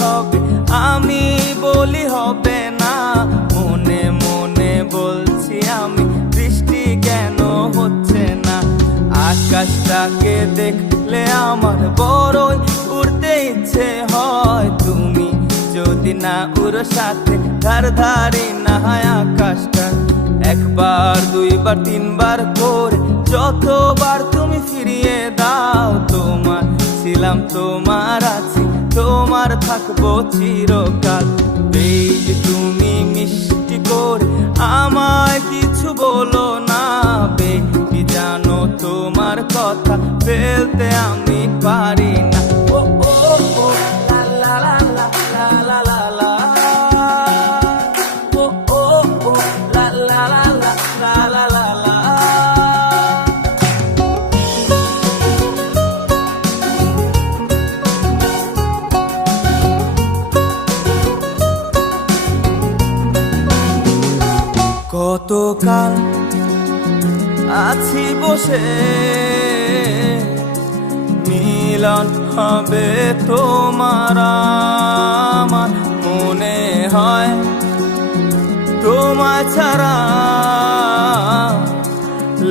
হবে, আমি বলি হবে না। মনে মনে বলছি আমি, বৃষ্টি কেন হচ্ছে না। আকাশটাকে দেখলে আমার বড়ই উড়তে ইচ্ছে হয়। তুমি যদি না উড়ো সাথে, ধার ধারি না হয় আকাশটা। একবার দুইবার তিনবার করে যতবার তুমি ফিরিয়ে দাও। তোমার ছিলাম, তোমার আছি, তোমার থাকবো চিরকাল। বেবি তুমি মিষ্টি করে আমায় কিছু বলো না। বেবি জানো তোমার কথা ফেলতে আমি পারি না। ও ও ও লা লা লা লা লা লা লা, ও ও ও লা লা লা লা লা লা লা। কতকাল আছি বসে, মিলন হবে তোমার আমার। মনে হয় তোমায় ছাড়া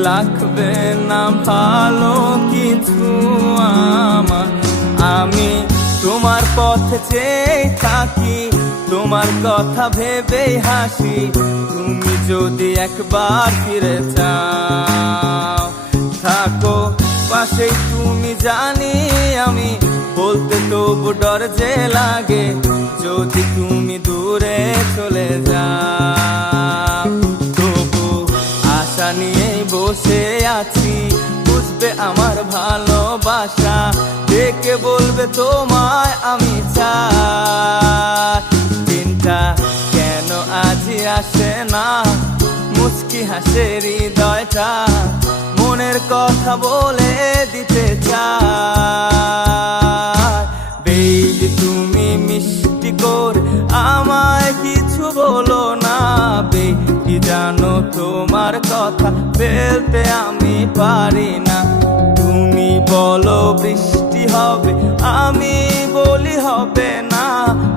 লাগবে না ভালো কিছু আমার। আমি তোমার পথে চেয়ে থাকি, তোমার কথা ভেবেই হাসি। তুমি যদি একবার ফিরে যাও, থাকো পাশেই তুমি, জানি আমি বলতে তবু ডর যে লাগে। যদি তুমি দূরে চলে যাও, তবু আশা নিয়েই বসে আছি। বুঝবে আমার ভালোবাসা, ডেকে বলবে তোমায় আমি চাই। দিনটা কেন আজই আসে না, মুচকি হাসে হৃদয়টা, মনের কথা বলে দিতে চাই। বেবি তুমি মিষ্টি করে আমায় কিছু বলো না। বেবি জানো তোমার কথা ফেলতে আমি পারি না। তুমি বলো বৃষ্টি হবে, আমি বলি হবে না।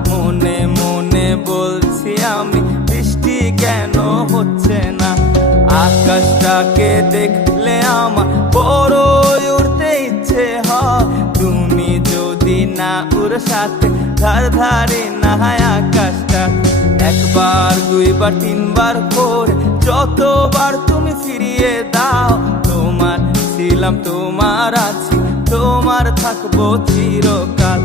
মনে মনে বলছি আমি, বৃষ্টি কেন হচ্ছে না। আকাশটাকে দেখলে আমার বড়ই উড়তে ইচ্ছে হয়। তুমি যদি না উড়ো সাথে, ধার ধারি না হয় আকাশটা। একবার দুইবার তিনবার করে যতবার তুমি ফিরিয়ে দাও। তোমার ছিলাম, তোমার আছি, তোমার থাকবো চিরকাল।